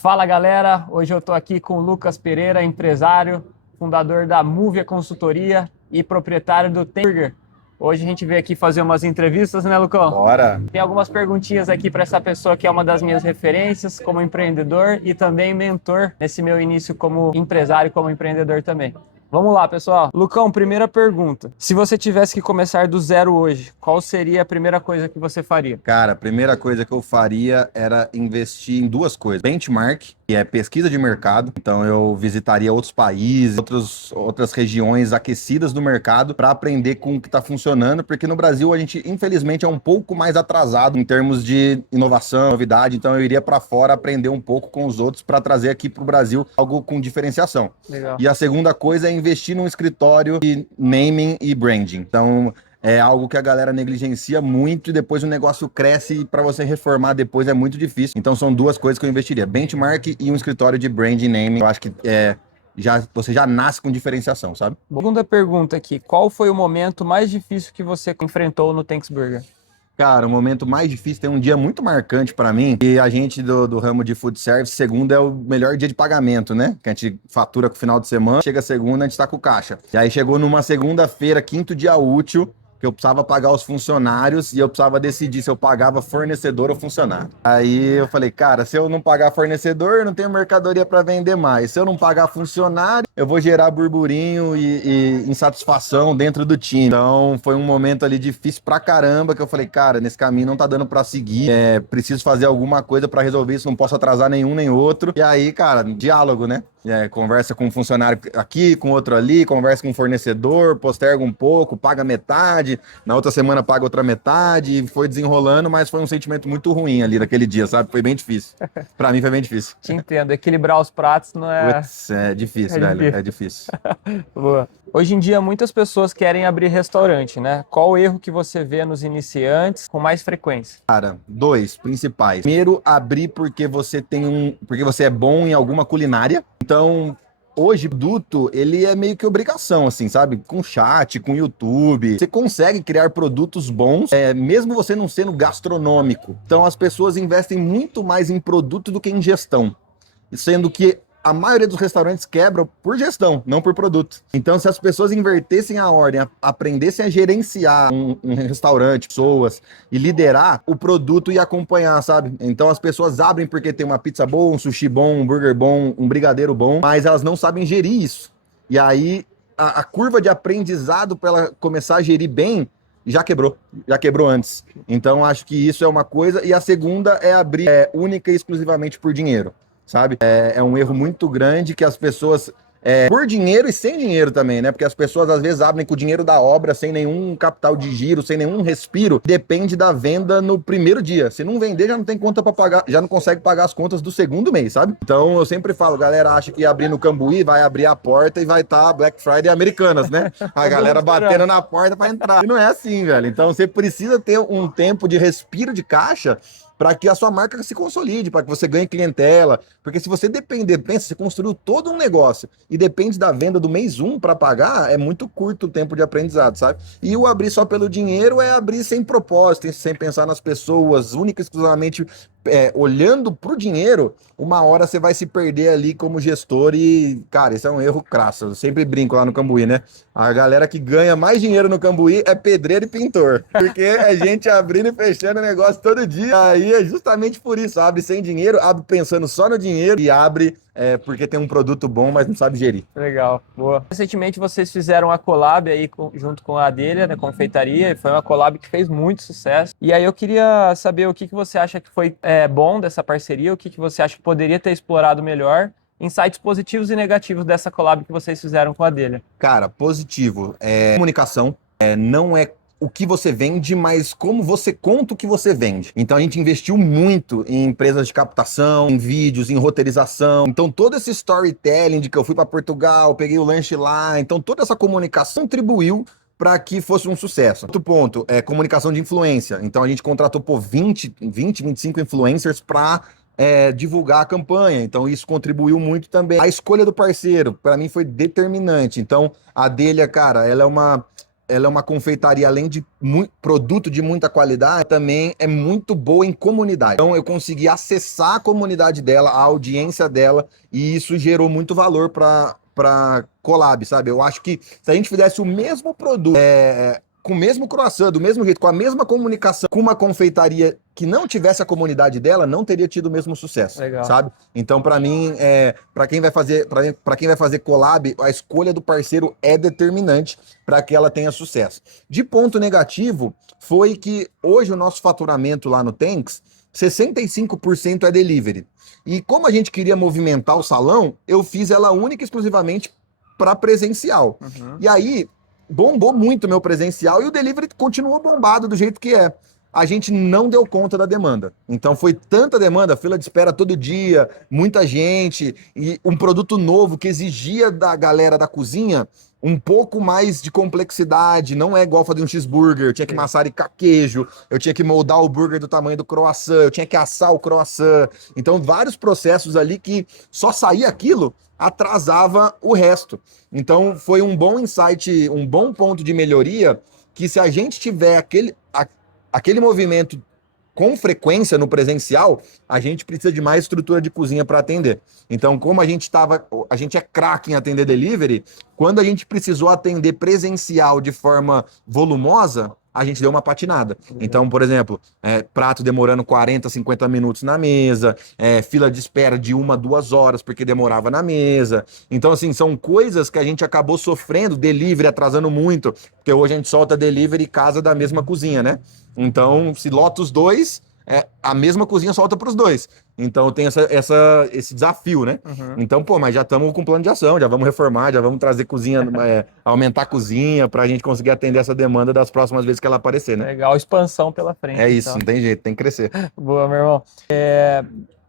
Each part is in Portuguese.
Fala galera, hoje eu estou aqui com o Lucas Pereira, empresário, fundador da Movia Consultoria e proprietário do Burger. Hoje a gente veio aqui fazer umas entrevistas, né, Lucão? Bora! Tem algumas perguntinhas aqui para essa pessoa que é uma das minhas referências como empreendedor e também mentor nesse meu início como empresário e como empreendedor também. Vamos lá, pessoal. Lucão, primeira pergunta. Se você tivesse que começar do zero hoje, qual seria a primeira coisa que você faria? Cara, a primeira coisa que eu faria era investir em duas coisas. Benchmark, que é pesquisa de mercado. Então eu visitaria outros países, outras regiões aquecidas do mercado para aprender com o que está funcionando, porque no Brasil a gente, infelizmente, é um pouco mais atrasado em termos de inovação, novidade. Então eu iria para fora aprender um pouco com os outros para trazer aqui para o Brasil algo com diferenciação. Legal. E a segunda coisa é investir num escritório de naming e branding. Então é algo que a galera negligencia muito e depois o negócio cresce e para você reformar depois é muito difícil. Então são duas coisas que eu investiria: benchmark e um escritório de brand e naming. Eu acho que você já nasce com diferenciação, sabe? Segunda pergunta aqui. Qual foi o momento mais difícil que você enfrentou no Thanks Burger? Cara, o momento mais difícil, tem um dia muito marcante para mim, e a gente do ramo de food service, segunda é o melhor dia de pagamento, né? Que a gente fatura com o final de semana, chega segunda, a gente tá com caixa. E aí chegou numa segunda-feira, quinto dia útil, que eu precisava pagar os funcionários e eu precisava decidir se eu pagava fornecedor ou funcionário. Aí eu falei, cara, se eu não pagar fornecedor, eu não tenho mercadoria para vender mais. Se eu não pagar funcionário, eu vou gerar burburinho e insatisfação dentro do time. Então foi um momento ali difícil pra caramba que eu falei, cara, nesse caminho não tá dando pra seguir. Preciso fazer alguma coisa pra resolver isso, não posso atrasar nenhum nem outro. E aí, cara, diálogo, né? Conversa com um funcionário aqui, com outro ali, conversa com um fornecedor, posterga um pouco, paga metade, na outra semana paga outra metade, e foi desenrolando, mas foi um sentimento muito ruim ali naquele dia, sabe? Foi bem difícil. Pra mim foi bem difícil. Te entendo, equilibrar os pratos não é... Putz, é difícil, É velho, difícil. é difícil. Boa. Hoje em dia, muitas pessoas querem abrir restaurante, né? Qual o erro que você vê nos iniciantes com mais frequência? Cara, dois principais. Primeiro, abrir porque você é bom em alguma culinária. Então, hoje, o produto, ele é meio que obrigação, assim, sabe? Com chat, com YouTube. Você consegue criar produtos bons, mesmo você não sendo gastronômico. Então, as pessoas investem muito mais em produto do que em gestão. Sendo que a maioria dos restaurantes quebra por gestão, não por produto. Então, se as pessoas invertessem a ordem, aprendessem a gerenciar um restaurante, pessoas, e liderar, o produto ia acompanhar, sabe? Então, as pessoas abrem porque tem uma pizza boa, um sushi bom, um burger bom, um brigadeiro bom, mas elas não sabem gerir isso. E aí, a curva de aprendizado para ela começar a gerir bem já quebrou antes. Então, acho que isso é uma coisa. E a segunda é abrir única e exclusivamente por dinheiro, sabe? É um erro muito grande que as pessoas, por dinheiro e sem dinheiro também, né? Porque as pessoas às vezes abrem com o dinheiro da obra, sem nenhum capital de giro, sem nenhum respiro. Depende da venda no primeiro dia. Se não vender, já não tem conta para pagar, já não consegue pagar as contas do segundo mês, sabe? Então eu sempre falo, galera acha que abrir no Cambuí vai abrir a porta e vai estar Black Friday Americanas, né? A galera batendo na porta para entrar. E não é assim, velho. Então você precisa ter um tempo de respiro de caixa para que a sua marca se consolide, para que você ganhe clientela. Porque se você depender, pensa, você construiu todo um negócio e depende da venda do mês 1 para pagar, é muito curto o tempo de aprendizado, sabe? E o abrir só pelo dinheiro é abrir sem propósito, sem pensar nas pessoas, única e exclusivamente olhando pro dinheiro. Uma hora você vai se perder ali como gestor e, cara, isso é um erro crasso. Eu sempre brinco lá no Cambuí, né? A galera que ganha mais dinheiro no Cambuí é pedreiro e pintor, porque é gente abrindo e fechando negócio todo dia. Aí é justamente por isso, abre sem dinheiro, abre pensando só no dinheiro e abre porque tem um produto bom, mas não sabe gerir. Legal, boa. Recentemente vocês fizeram a collab aí junto com a Adélia, da confeitaria, e foi uma collab que fez muito sucesso. E aí eu queria saber o que você acha que foi bom dessa parceria, o que você acha que poderia ter explorado melhor, insights positivos e negativos dessa collab que vocês fizeram com a Adélia. Cara, positivo. Comunicação. Não é o que você vende, mas como você conta o que você vende. Então a gente investiu muito em empresas de captação, em vídeos, em roteirização. Então todo esse storytelling de que eu fui para Portugal, peguei o lanche lá, então toda essa comunicação contribuiu para que fosse um sucesso. Outro ponto é comunicação de influência. Então a gente contratou 25 influencers para divulgar a campanha. Então isso contribuiu muito também. A escolha do parceiro, para mim, foi determinante. Então a Adélia, cara, ela é uma ela é uma confeitaria, além de produto de muita qualidade, também é muito boa em comunidade. Então eu consegui acessar a comunidade dela, a audiência dela, e isso gerou muito valor para collab, sabe? Eu acho que se a gente fizesse o mesmo produto, com o mesmo croissant, do mesmo jeito, com a mesma comunicação, com uma confeitaria que não tivesse a comunidade dela, não teria tido o mesmo sucesso, Legal. sabe? Então, para mim, para quem vai fazer collab, a escolha do parceiro é determinante para que ela tenha sucesso. De ponto negativo, foi que hoje o nosso faturamento lá no Tanks, 65% é delivery. E como a gente queria movimentar o salão, eu fiz ela única e exclusivamente para presencial. Uhum. E aí bombou muito o meu presencial e o delivery continuou bombado do jeito que é. A gente não deu conta da demanda. Então foi tanta demanda, fila de espera todo dia, muita gente, e um produto novo que exigia da galera da cozinha um pouco mais de complexidade. Não é igual fazer um cheeseburger, eu tinha que maçaricar queijo, eu tinha que moldar o burger do tamanho do croissant, eu tinha que assar o croissant. Então vários processos ali que só saía aquilo, atrasava o resto. Então foi um bom insight, um bom ponto de melhoria, que se a gente tiver aquele movimento com frequência no presencial, a gente precisa de mais estrutura de cozinha para atender. Então, como a gente é craque em atender delivery, quando a gente precisou atender presencial de forma volumosa, a gente deu uma patinada. Então, por exemplo, prato demorando 40, 50 minutos na mesa, fila de espera de 1, 2 horas porque demorava na mesa. Então, assim, são coisas que a gente acabou sofrendo, delivery atrasando muito, porque hoje a gente solta delivery casa da mesma cozinha, né? Então, se lota os dois, a mesma cozinha solta para os dois. Então tem esse desafio, né? Uhum. Então, pô, mas já estamos com plano de ação, já vamos reformar, já vamos trazer cozinha, aumentar a cozinha para a gente conseguir atender essa demanda das próximas vezes que ela aparecer, né? Legal, expansão pela frente. É isso, então. não tem jeito, tem que crescer. Boa, meu irmão.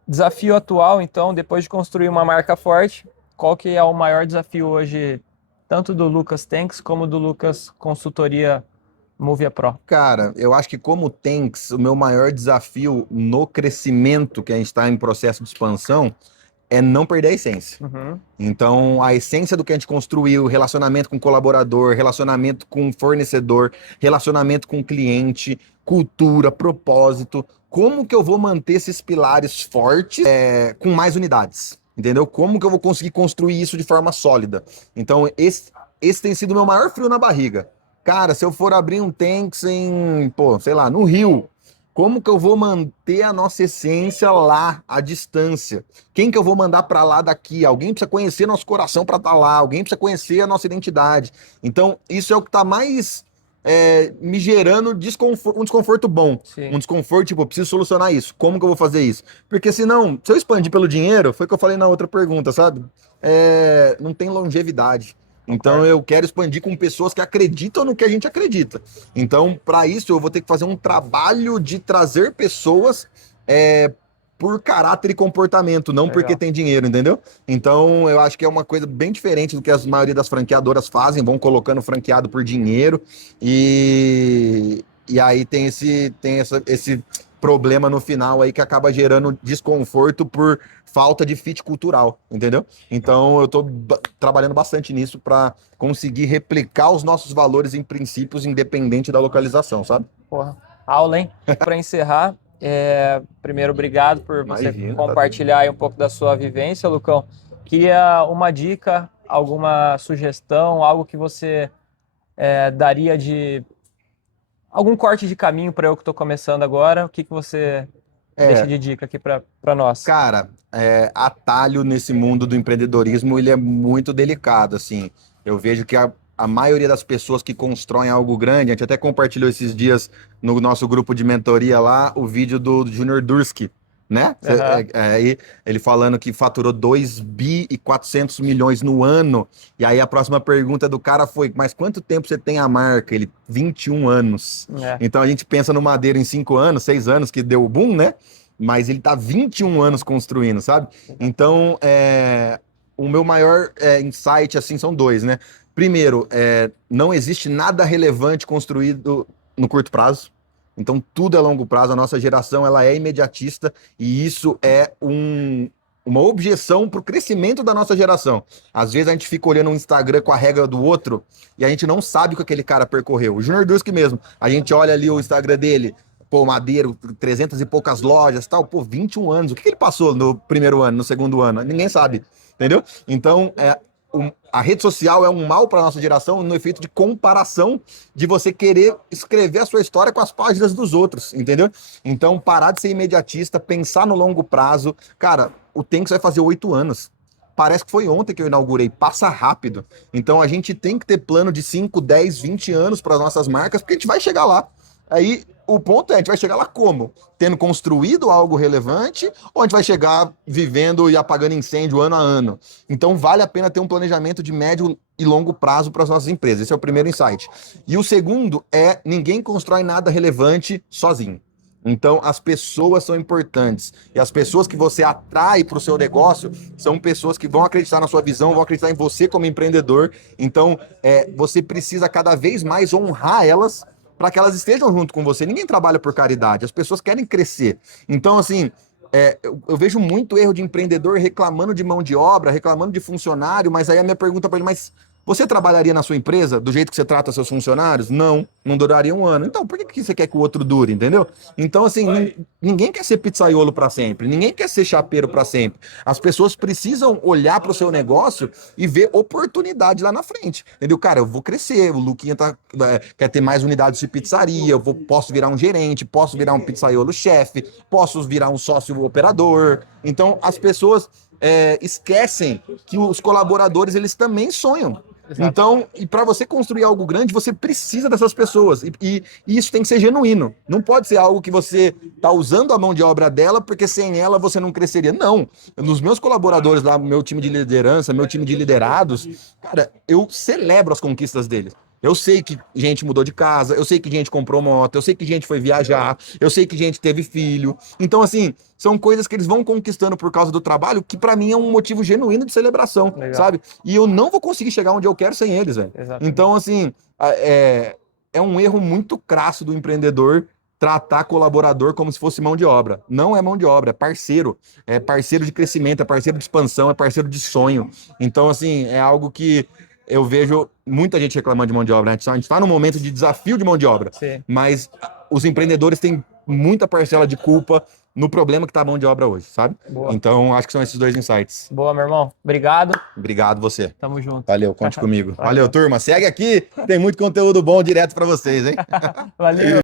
Desafio atual, então, depois de construir uma marca forte, qual que é o maior desafio hoje, tanto do Lucas Tanks como do Lucas Consultoria Movia Pro? Cara, eu acho que como Tanks, o meu maior desafio no crescimento que a gente está em processo de expansão é não perder a essência. Uhum. Então, a essência do que a gente construiu, relacionamento com colaborador, relacionamento com fornecedor, relacionamento com cliente, cultura, propósito, como que eu vou manter esses pilares fortes com mais unidades? Entendeu? Como que eu vou conseguir construir isso de forma sólida? Então, esse tem sido o meu maior frio na barriga. Cara, se eu for abrir um Tanks sei lá, no Rio, como que eu vou manter a nossa essência lá, à distância? Quem que eu vou mandar para lá daqui? Alguém precisa conhecer nosso coração para estar lá, alguém precisa conhecer a nossa identidade. Então, isso é o que está mais me gerando um desconforto bom. Sim. Um desconforto, tipo, eu preciso solucionar isso. Como que eu vou fazer isso? Porque senão, se eu expandir pelo dinheiro, foi o que eu falei na outra pergunta, sabe? Não tem longevidade. Então eu quero expandir com pessoas que acreditam no que a gente acredita. Então, para isso, eu vou ter que fazer um trabalho de trazer pessoas por caráter e comportamento, não porque tem dinheiro, entendeu? Então, eu acho que é uma coisa bem diferente do que a maioria das franqueadoras fazem, vão colocando franqueado por dinheiro e aí tem esse problema no final aí que acaba gerando desconforto por falta de fit cultural, entendeu? Então eu tô trabalhando bastante nisso para conseguir replicar os nossos valores em princípios independente da localização, sabe? Porra, aula, hein? Para encerrar, primeiro, obrigado por você Imagina, compartilhar aí um pouco da sua vivência, Lucão. Queria uma dica, alguma sugestão, algo que você daria de algum corte de caminho para eu que estou começando agora. O que você deixa de dica aqui para nós? Cara, atalho nesse mundo do empreendedorismo, ele é muito delicado, assim. Eu vejo que a maioria das pessoas que constroem algo grande, a gente até compartilhou esses dias no nosso grupo de mentoria lá, o vídeo do Junior Durski, né? Aí ele falando que faturou 2 bi e 400 milhões no ano. E aí a próxima pergunta do cara foi, mas quanto tempo você tem a marca? Ele, 21 anos. Então a gente pensa no Madeiro em 5 anos, 6 anos, que deu o boom, né? Mas ele tá 21 anos construindo, sabe? Então, o meu maior insight, assim, são 2, né? Primeiro, não existe nada relevante construído no curto prazo. Então, tudo é longo prazo. A nossa geração, ela é imediatista e isso é uma objeção para o crescimento da nossa geração. Às vezes a gente fica olhando o Instagram com a regra do outro e a gente não sabe o que aquele cara percorreu. O Junior Durski mesmo, a gente olha ali o Instagram dele, pô, Madeiro, 300 e poucas lojas, tal, pô, 21 anos. O que ele passou no primeiro ano, no segundo ano? Ninguém sabe, entendeu? Então, a rede social é um mal para nossa geração no efeito de comparação, de você querer escrever a sua história com as páginas dos outros, entendeu? Então, parar de ser imediatista, pensar no longo prazo. Cara, o Tenks vai fazer 8 anos. Parece que foi ontem que eu inaugurei, passa rápido. Então, a gente tem que ter plano de 5, 10, 20 anos para as nossas marcas, porque a gente vai chegar lá. Aí, o ponto é, a gente vai chegar lá como? Tendo construído algo relevante, ou a gente vai chegar vivendo e apagando incêndio ano a ano? Então, vale a pena ter um planejamento de médio e longo prazo para as nossas empresas. Esse é o primeiro insight. E o segundo é, ninguém constrói nada relevante sozinho. Então, as pessoas são importantes. E as pessoas que você atrai para o seu negócio são pessoas que vão acreditar na sua visão, vão acreditar em você como empreendedor. Então, você precisa cada vez mais honrar elas para que elas estejam junto com você. Ninguém trabalha por caridade, as pessoas querem crescer. Então, assim, eu vejo muito erro de empreendedor reclamando de mão de obra, reclamando de funcionário, mas aí a minha pergunta para ele, mas você trabalharia na sua empresa do jeito que você trata seus funcionários? Não duraria um ano. Então, por que você quer que o outro dure, entendeu? Então, assim, ninguém quer ser pizzaiolo para sempre, ninguém quer ser chapeiro para sempre. As pessoas precisam olhar para o seu negócio e ver oportunidade lá na frente, entendeu? Cara, eu vou crescer, o Luquinha quer ter mais unidades de pizzaria, posso virar um gerente, posso virar um pizzaiolo-chefe, posso virar um sócio operador. Então, as pessoas esquecem que os colaboradores, eles também sonham. Exato. Então, e para você construir algo grande, você precisa dessas pessoas. E isso tem que ser genuíno. Não pode ser algo que você está usando a mão de obra dela, porque sem ela você não cresceria. Não. Nos meus colaboradores lá, meu time de liderança, meu time de liderados, cara, eu celebro as conquistas deles. Eu sei que gente mudou de casa, eu sei que gente comprou moto, eu sei que gente foi viajar, eu sei que gente teve filho. Então, assim, são coisas que eles vão conquistando por causa do trabalho, que pra mim é um motivo genuíno de celebração, legal, sabe? E eu não vou conseguir chegar onde eu quero sem eles, velho. Então, assim, é um erro muito crasso do empreendedor tratar colaborador como se fosse mão de obra. Não é mão de obra, é parceiro. É parceiro de crescimento, é parceiro de expansão, é parceiro de sonho. Então, assim, é algo que eu vejo muita gente reclamando de mão de obra. A gente está num momento de desafio de mão de obra. Sim. Mas os empreendedores têm muita parcela de culpa no problema que está a mão de obra hoje, sabe? Boa. Então, acho que são esses dois insights. Boa, meu irmão. Obrigado. Obrigado você. Tamo junto. Valeu, conte comigo. Valeu, turma. Segue aqui. Tem muito conteúdo bom direto para vocês, hein? Valeu.